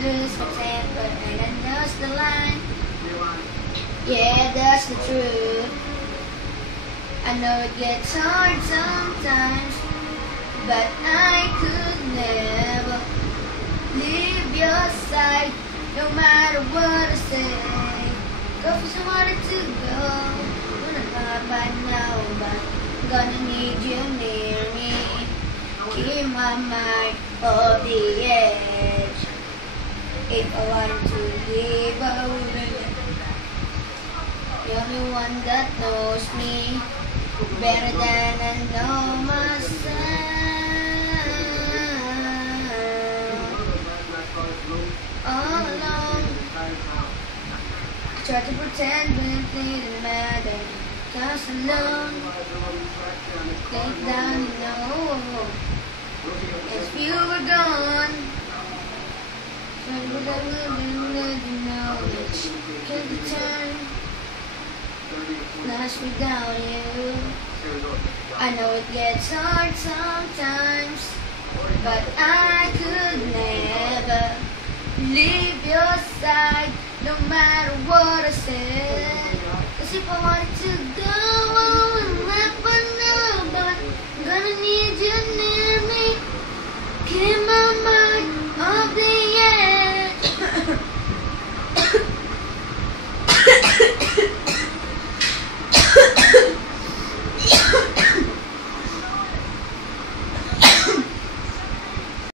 lose my temper and I knows the line. Yeah, that's the truth. I know it gets hard sometimes, but I could never leave your side, no matter what I say. Go for somebody to go, when I'm not by now, but I'm gonna need you near me. Keep my mind off the edge. If I wanted to leave, I wouldn't. The only one that knows me better than I know myself. All alone, I try to pretend when it didn't matter. Cause alone, deep down you know, if you were gone, what would I let you know that you can't return? Lost without you. I know it gets hard sometimes, but I could never leave your side, no matter what I said. Cause if I wanted